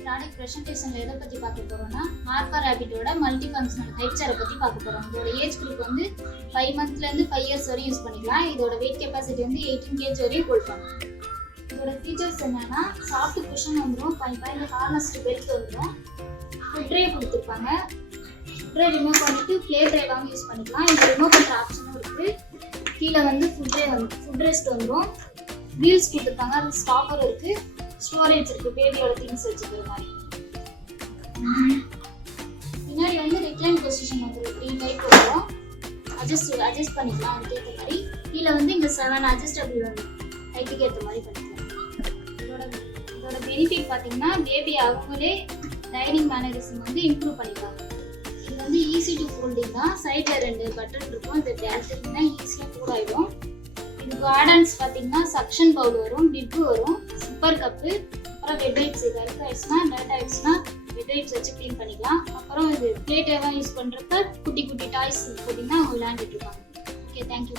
Product ப்ரெசன்டேஷன்ல எதை பத்தி பார்க்க போறோம்னா ஹார்பர் ரேபிட்டோட மல்டி ஃபங்க்ஷனல் ஹெட்சரை பத்தி பார்க்க போறோம். இதோட ஏஜ் குரூப் வந்து 5 மந்த்ல இருந்து 5 இயர்ஸ் வரையும் யூஸ் பண்ணிக்கலாம். இதோட வெயிட் கெப்பாசிட்டி வந்து 18 kg வரையும் ஹோல்ட் பண்ணும். இதோட ஃபீச்சர்ஸ் என்னன்னா சாஃப்ட் குஷன் வந்துடும், இந்த ஹார்னஸ்ட் பெல்ட் வந்துடும், ஃபுட் ட்ரே கொடுத்துருப்பாங்க. ஃபுட் ட்ரே ரிமூவ் பண்ணிட்டு ப்ளே ட்ரைவாகவும் யூஸ் பண்ணிக்கலாம். இது ரிமூவ் பண்ணுற ஆப்ஷனும் இருக்கு. கீழே வந்து ஃபுட் ரெஸ்ட் வந்துடும், வீல்ஸ் கொடுத்துருக்காங்க, அது ஸ்டாப்பர் இருக்கு, ஸ்டோரேஜ் இருக்கு, பேபியோட திங்ஸ் வச்சுக்கிற மாதிரி. பின்னாடி வந்து ரிக்ளைன் பொசிஷன் வந்து 3 டைப் வரும், அட்ஜஸ்ட் பண்ணிக்கலாம் அதுக்கேற்ற மாதிரி. கீழே வந்து இங்கே 7 அட்ஜஸ்டபிள் வந்து ஹைட்டுக்கு ஏற்ற மாதிரி பண்ணிக்கலாம். இதோட பெனிஃபிட் பார்த்தீங்கன்னா பேபி அவங்களே டைனிங் மேனரிசம் வந்து இம்ப்ரூவ் பண்ணிக்கலாம். இது வந்து ஈஸி டு ஃபோல்டிங் தான், சைடில் 2 பட்டன் இருக்கும், இது எடுத்துக்கிட்டிங்கன்னா ஈஸியாக ஃபோல்ட் ஆகிடும். இதுக்கு ஆடான்ஸ் பார்த்தீங்கன்னா சக்ஷன் பவுல் வரும், பிப்பு வரும், சிப்பர் கப்பு, அப்புறம் வெட் வைப்ஸ். இது வரைக்கும் ஆயிடுச்சுன்னா டேட் ஆயிடுச்சுன்னா வெட் வைப்ஸ் வச்சு க்ளீன் பண்ணிக்கலாம். அப்புறம் இது பிளேட்டேவாக யூஸ் பண்ணுறப்ப குட்டி குட்டி டாய்ஸ் போட்டிங்கன்னா அவங்க விளையாண்டுட்டு இருப்பாங்க. Okay, thank you.